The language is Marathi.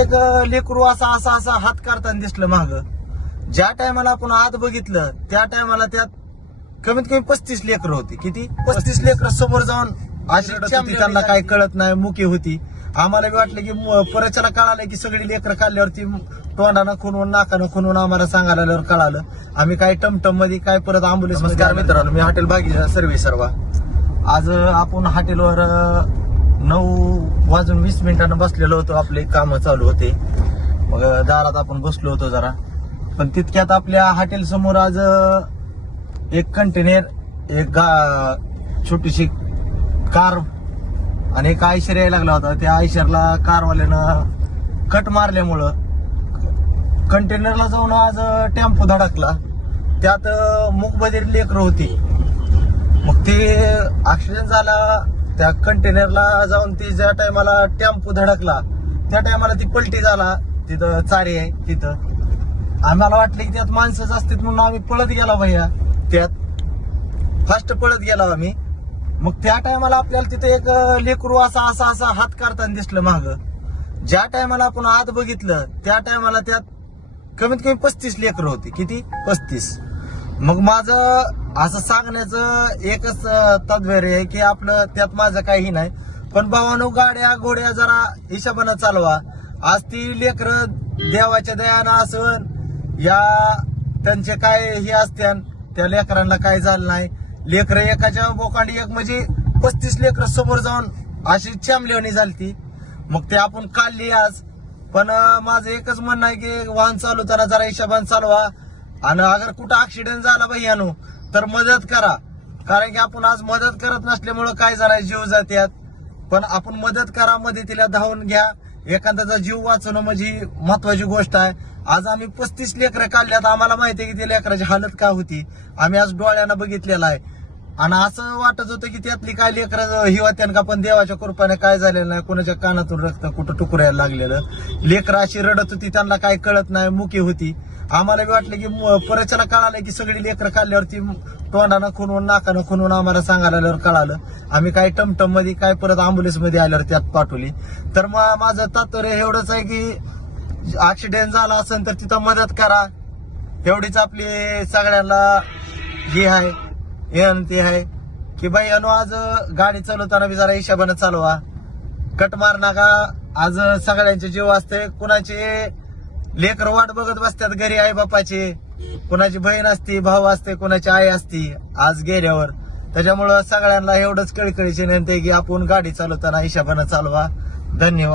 एक लेकरू असा असा असा हात करताना दिसलं माग. ज्या टायमाला आपण आत बघितलं त्या टायमाला त्यात कमीत कमी पस्तीस लेकर होती. किती? पस्तीस लेकर समोर जाऊन अशी होती, त्यांना काय कळत नाही मुकी होती. आम्हाला बी वाटलं की परच्याला कळालं की सगळी लेकर काढल्यावरती तोंडानं खुनवून नाकानं खुनवून आम्हाला सांगायला कळालं. आम्ही काय टमटममध्ये काय परत अँब्युलन्स नमस्कार मित्रांनो मी हॉटेल बागीचा सर्व्हिस सर्वा. आज आपण हॉटेलवर नऊ वाजून वीस मिनिटानं बसलेलो होतो आपले काम चालू होते. मग दारात आपण बसलो होतो जरा. पण तितक्यात आपल्या हॉटेल समोर आज एक कंटेनर एक गा छोटीशी कार आणि एक आयशर यायला लागला होता. त्या आयशरला कारवाल्यानं कट मारल्यामुळं कंटेनरला जाऊन आज टेम्पो धडकला. त्यात मुखबधीर लेकरं होती. मग ते ऍक्सिडेंट झाला त्या कंटेनरला जाऊन ती ज्या टायमाला टेम्पो धडकला त्या टायमाला ती पलटी झाला तिथं चारी आहे तिथं. आम्हाला वाटलं की त्यात माणसंच असतात म्हणून आम्ही पळत गेला भैया. त्यात फास्ट पळत गेला आम्ही. मग त्या टायमाला आपल्याला तिथे एक लेकरू असा असा असा हात करताना दिसलं माग. ज्या टायमाला आपण आत बघितलं त्या टायमाला त्यात कमीत कमी पस्तीस लेकरं होती. किती? पस्तीस. मग माझं असं सांगण्याचं एकच अं, आहे की आपलं त्यात माझं काही नाही. पण भावानो गाड्या घोड्या जरा हिशोबानं चालवा. आज ती लेकर देवाच्या दयानं असन या त्यांचे काय हे असत्यान त्या लेकरांना काय झालं नाही. लेकर एकाच्या बोकांडी एक म्हणजे पस्तीस लेकर समोर जाऊन अशी चांबलेवणी ती मग ते आपण काढली आज. पण माझं एकच म्हणणं आहे की वाहन चालवताना जरा हिशोबान चालवा. आणि अगर कुठं ऍक्सिडेंट झाला भैयानो तर मदत करा. कारण की आपण आज मदत करत नसल्यामुळं काय झालाय? जीव जात्यात पण आपण मदत करा मदतीला धावून घ्या. एखाद्याचा जीव वाचवणं म्हणजे महत्वाची गोष्ट आहे. आज आम्ही पस्तीस लेकरं काढल्यात. आम्हाला माहिती आहे की त्या लेकराची हालत काय होती? आम्ही आज डोळ्यानं बघितलेलं आहे. आणि असं वाटत होतं की त्यातली काय लेकरं ही त्यांना का पण देवाच्या कृपाने काय झालेलं नाही कोणाच्या कानातून रक्त कुठं टुकरायला लागलेलं. लेकरं अशी रडत होती त्यांना काय कळत नाही मुकी होती. आम्हाला बी वाटलं की म- परच्याला कळालं की सगळी लेकरं काढल्यावरती तोंडानं खुनवून नाकानं खुनवून आम्हाला सांगायला आल्यावर कळालं. आम्ही काय टमटममध्ये काय परत अँब्युलन्समध्ये आल्यावर त्यात पाठवली. तर मग माझं तात्पर्य एवढंच आहे की ऍक्सिडेंट झाला असेल तर तिथं मदत करा. एवढीच आपली सगळ्यांना हे आहे विनंती आहे की बाई अनु आज गाडी चालवताना बी जरा हिशोबानं चालवा. कट मार नका. आज सगळ्यांचे जीव असते कुणाचे लेकर वाट बघत बसतात घरी आई बापाचे कुणाची बहीण असती भाऊ असते कुणाची आई असती आज गेल्यावर. त्याच्यामुळं सगळ्यांना एवढंच कळकळीची विनंती की आपण गाडी चालवताना हिशोबानं चालवा. धन्यवाद.